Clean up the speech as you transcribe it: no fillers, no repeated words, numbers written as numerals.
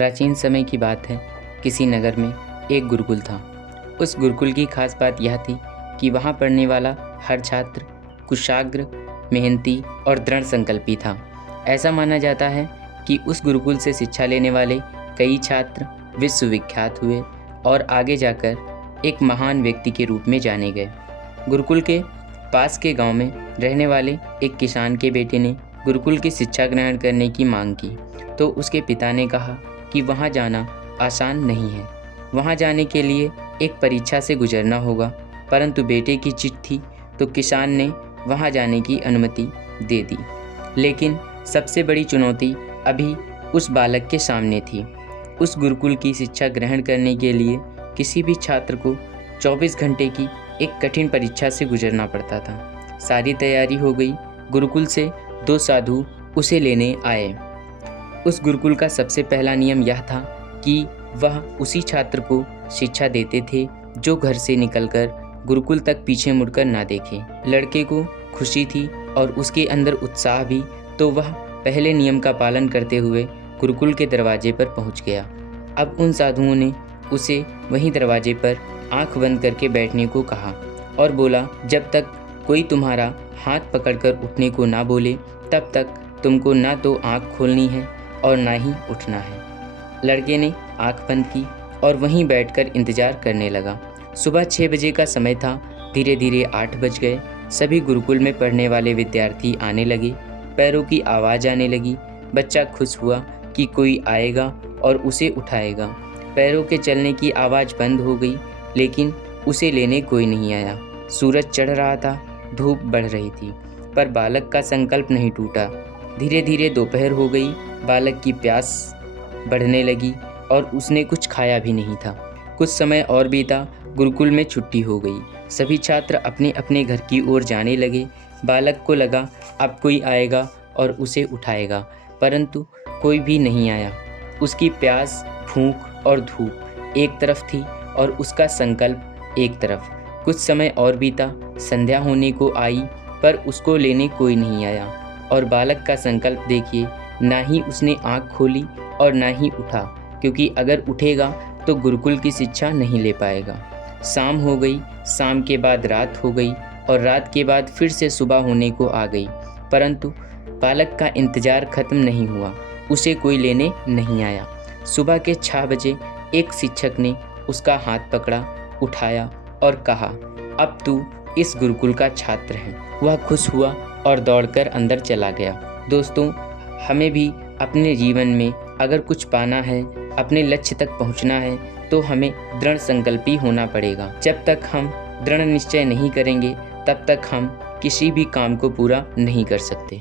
प्राचीन समय की बात है। किसी नगर में एक गुरुकुल था। उस गुरुकुल की खास बात यह थी कि वहाँ पढ़ने वाला हर छात्र कुशाग्र, मेहनती और दृढ़ संकल्पी था। ऐसा माना जाता है कि उस गुरुकुल से शिक्षा लेने वाले कई छात्र विश्वविख्यात हुए और आगे जाकर एक महान व्यक्ति के रूप में जाने गए। गुरुकुल के पास के गांव में रहने वाले एक किसान के बेटे ने गुरुकुल की शिक्षा ग्रहण करने की मांग की, तो उसके पिता ने कहा कि वहाँ जाना आसान नहीं है। वहाँ जाने के लिए एक परीक्षा से गुजरना होगा। परंतु बेटे की जिद थी तो किसान ने वहाँ जाने की अनुमति दे दी। लेकिन सबसे बड़ी चुनौती अभी उस बालक के सामने थी। उस गुरुकुल की शिक्षा ग्रहण करने के लिए किसी भी छात्र को 24 घंटे की एक कठिन परीक्षा से गुजरना पड़ता था। सारी तैयारी हो गई। गुरुकुल से 2 साधु उसे लेने आए। उस गुरुकुल का सबसे पहला नियम यह था कि वह उसी छात्र को शिक्षा देते थे जो घर से निकलकर गुरुकुल तक पीछे मुड़कर ना देखे। लड़के को खुशी थी और उसके अंदर उत्साह भी, तो वह पहले नियम का पालन करते हुए गुरुकुल के दरवाजे पर पहुंच गया। अब उन साधुओं ने उसे वहीं दरवाजे पर आंख बंद करके बैठने को कहा और बोला, जब तक कोई तुम्हारा हाथ पकड़कर उठने को ना बोले तब तक तुमको ना तो आंख खोलनी है और ना ही उठना है। लड़के ने आंख बंद की और वहीं बैठकर इंतजार करने लगा। सुबह 6 बजे का समय था। धीरे धीरे 8 बज गए। सभी गुरुकुल में पढ़ने वाले विद्यार्थी आने लगे। पैरों की आवाज़ आने लगी। बच्चा खुश हुआ कि कोई आएगा और उसे उठाएगा। पैरों के चलने की आवाज़ बंद हो गई, लेकिन उसे लेने कोई नहीं आया। सूरज चढ़ रहा था, धूप बढ़ रही थी, पर बालक का संकल्प नहीं टूटा। धीरे धीरे दोपहर हो गई। बालक की प्यास बढ़ने लगी और उसने कुछ खाया भी नहीं था। कुछ समय और बीता। गुरुकुल में छुट्टी हो गई। सभी छात्र अपने अपने घर की ओर जाने लगे। बालक को लगा अब कोई आएगा और उसे उठाएगा, परंतु कोई भी नहीं आया। उसकी प्यास, भूख और धूप एक तरफ थी और उसका संकल्प एक तरफ। कुछ समय और बीता। संध्या होने को आई, पर उसको लेने कोई नहीं आया। और बालक का संकल्प देखिए, ना ही उसने आँख खोली और ना ही उठा, क्योंकि अगर उठेगा तो गुरुकुल की शिक्षा नहीं ले पाएगा। शाम हो गई। शाम के बाद रात हो गई और रात के बाद फिर से सुबह होने को आ गई, परंतु बालक का इंतजार खत्म नहीं हुआ। उसे कोई लेने नहीं आया। सुबह के 6 बजे एक शिक्षक ने उसका हाथ पकड़ा, उठाया और कहा, अब तू इस गुरुकुल का छात्र है। वह खुश हुआ और दौड़कर अंदर चला गया। दोस्तों, हमें भी अपने जीवन में अगर कुछ पाना है, अपने लक्ष्य तक पहुंचना है, तो हमें दृढ़ संकल्पी होना पड़ेगा। जब तक हम दृढ़ निश्चय नहीं करेंगे तब तक हम किसी भी काम को पूरा नहीं कर सकते।